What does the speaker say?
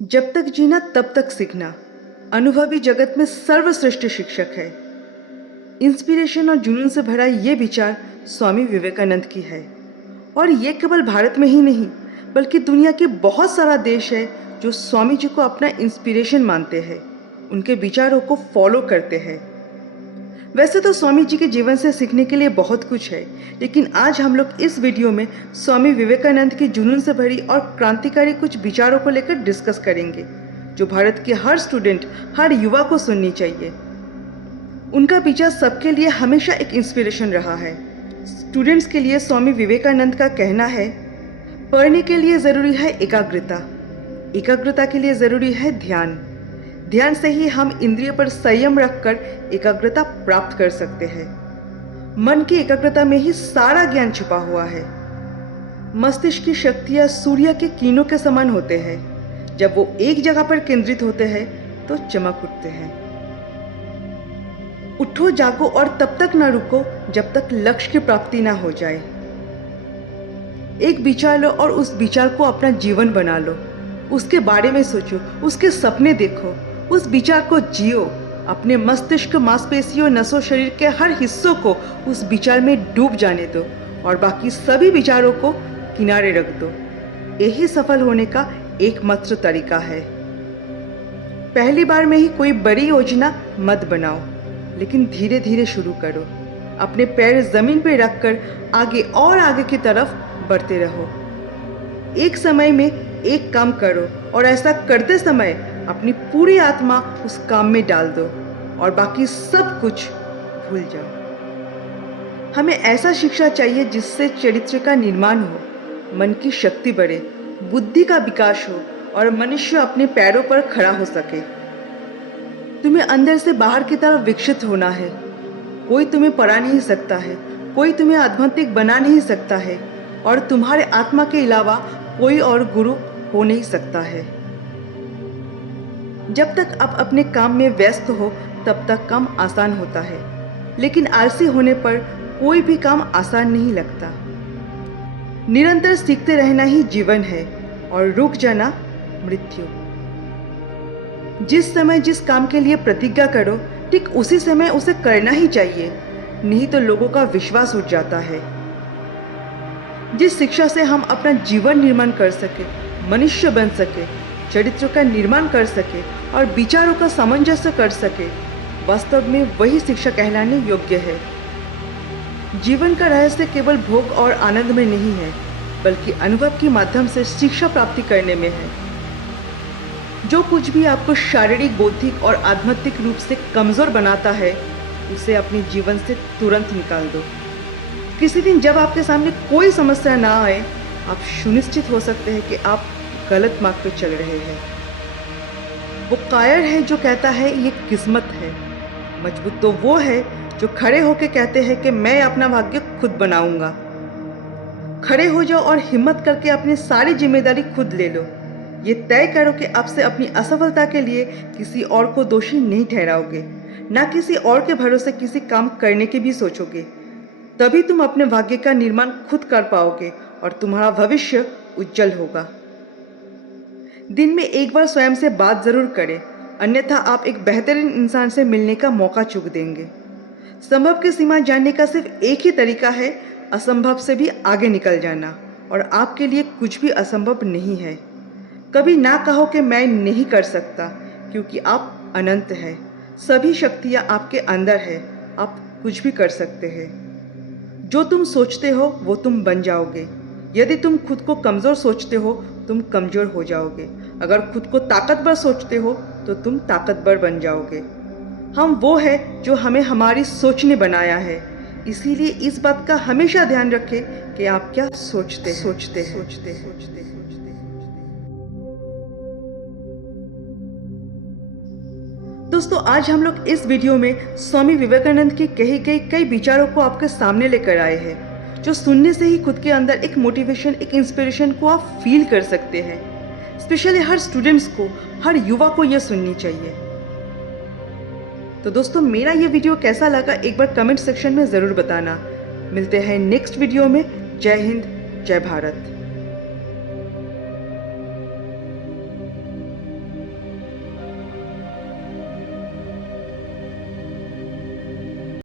जब तक जीना तब तक सीखना, अनुभवी जगत में सर्वश्रेष्ठ शिक्षक है। इंस्पिरेशन और जुनून से भरा ये विचार स्वामी विवेकानंद की है। और ये केवल भारत में ही नहीं बल्कि दुनिया के बहुत सारा देश है जो स्वामी जी को अपना इंस्पिरेशन मानते हैं, उनके विचारों को फॉलो करते हैं। वैसे तो स्वामी जी के जीवन से सीखने के लिए बहुत कुछ है, लेकिन आज हम लोग इस वीडियो में स्वामी विवेकानंद की जुनून से भरी और क्रांतिकारी कुछ विचारों को लेकर डिस्कस करेंगे, जो भारत के हर स्टूडेंट, हर युवा को सुननी चाहिए। उनका विचार सबके लिए हमेशा एक इंस्पिरेशन रहा है। स्टूडेंट्स के लिए स्वामी विवेकानंद का कहना है, पढ़ने के लिए ज़रूरी है एकाग्रता, एकाग्रता के लिए ज़रूरी है ध्यान, ध्यान से ही हम इंद्रिय पर संयम रखकर एकाग्रता प्राप्त कर सकते हैं। मन की एकाग्रता में ही सारा ज्ञान छुपा हुआ है। मस्तिष्क की शक्तियाँ सूर्य के किरणों के समान होते हैं, जब वो एक जगह पर केंद्रित होते हैं तो चमक उठते हैं। उठो जागो और तब तक न रुको जब तक लक्ष्य की प्राप्ति ना हो जाए। एक विचार लो और उस विचार को अपना जीवन बना लो, उसके बारे में सोचो, उसके सपने देखो, उस विचार को जियो। अपने मस्तिष्क, मांसपेशियों, नसों, शरीर के हर हिस्सों को उस विचार में डूब जाने दो और बाकी सभी विचारों को किनारे रख दो। यही सफल होने का एकमात्र तरीका है। पहली बार में ही कोई बड़ी योजना मत बनाओ, लेकिन धीरे धीरे शुरू करो। अपने पैर जमीन पर रखकर आगे और आगे की तरफ बढ़ते रहो। एक समय में एक काम करो और ऐसा करते समय अपनी पूरी आत्मा उस काम में डाल दो और बाकी सब कुछ भूल जाओ। हमें ऐसा शिक्षा चाहिए जिससे चरित्र का निर्माण हो, मन की शक्ति बढ़े, बुद्धि का विकास हो और मनुष्य अपने पैरों पर खड़ा हो सके। तुम्हें अंदर से बाहर की तरफ विकसित होना है। कोई तुम्हें पढ़ा नहीं सकता है, कोई तुम्हें आध्यात्मिक बना नहीं सकता है और तुम्हारे आत्मा के अलावा कोई और गुरु हो नहीं सकता है। जब तक आप अपने काम में व्यस्त हो तब तक काम आसान होता है, लेकिन आलसी होने पर कोई भी काम आसान नहीं लगता। निरंतर सीखते रहना ही जीवन है और रुक जाना मृत्यु। जिस समय जिस काम के लिए प्रतिज्ञा करो, ठीक उसी समय उसे करना ही चाहिए, नहीं तो लोगों का विश्वास उठ जाता है। जिस शिक्षा से हम अपना जीवन निर्माण कर सके, मनुष्य बन सके, चरित्र का निर्माण कर सके और विचारों का सामंजस्य कर सके, वास्तव में वही शिक्षा कहलाने योग्य है। जीवन का रहस्य केवल भोग और आनंद में नहीं है, बल्कि अनुभव के माध्यम से शिक्षा प्राप्ति करने में है। जो कुछ भी आपको शारीरिक, बौद्धिक और आध्यात्मिक रूप से कमजोर बनाता है, उसे अपने जीवन से तुरंत निकाल दो। किसी दिन जब आपके सामने कोई समस्या ना आए, आप सुनिश्चित हो सकते हैं कि आप गलत मार्ग पर चल रहे हैं। वो कायर है जो कहता है ये किस्मत है, मजबूत तो वो है जो खड़े होकर कहते हैं कि मैं अपना भाग्य खुद बनाऊंगा। खड़े हो जाओ और हिम्मत करके अपनी सारी जिम्मेदारी खुद ले लो। ये तय करो कि आपसे अपनी असफलता के लिए किसी और को दोषी नहीं ठहराओगे, ना किसी और के भरोसे किसी काम करने की भी सोचोगे। तभी तुम अपने भाग्य का निर्माण खुद कर पाओगे और तुम्हारा भविष्य उज्जवल होगा। दिन में एक बार स्वयं से बात जरूर करें, अन्यथा आप एक बेहतरीन इंसान से मिलने का मौका चूक देंगे। संभव की सीमा जानने का सिर्फ एक ही तरीका है, असंभव से भी आगे निकल जाना, और आपके लिए कुछ भी असंभव नहीं है। कभी ना कहो कि मैं नहीं कर सकता, क्योंकि आप अनंत हैं। सभी शक्तियाँ आपके अंदर है, आप कुछ भी कर सकते हैं। जो तुम सोचते हो वो तुम बन जाओगे। यदि तुम खुद को कमज़ोर सोचते हो, तुम कमज़ोर हो जाओगे। अगर खुद को ताकतवर सोचते हो तो तुम ताकतवर बन जाओगे। हम वो है जो हमें हमारी सोच ने बनाया है, इसीलिए इस बात का हमेशा ध्यान रखें कि आप क्या सोचते सोचते सोचते सोचते दोस्तों, आज हम लोग इस वीडियो में स्वामी विवेकानंद की कही गई कई विचारों को आपके सामने लेकर आए हैं, जो सुनने से ही खुद के अंदर एक मोटिवेशन, एक इंस्पिरेशन को आप फील कर सकते हैं। स्पेशली हर स्टूडेंट्स को, हर युवा को यह सुननी चाहिए। तो दोस्तों, मेरा ये वीडियो कैसा लगा एक बार कमेंट सेक्शन में ज़रूर बताना। मिलते हैं नेक्स्ट वीडियो में। जय हिंद, जय भारत।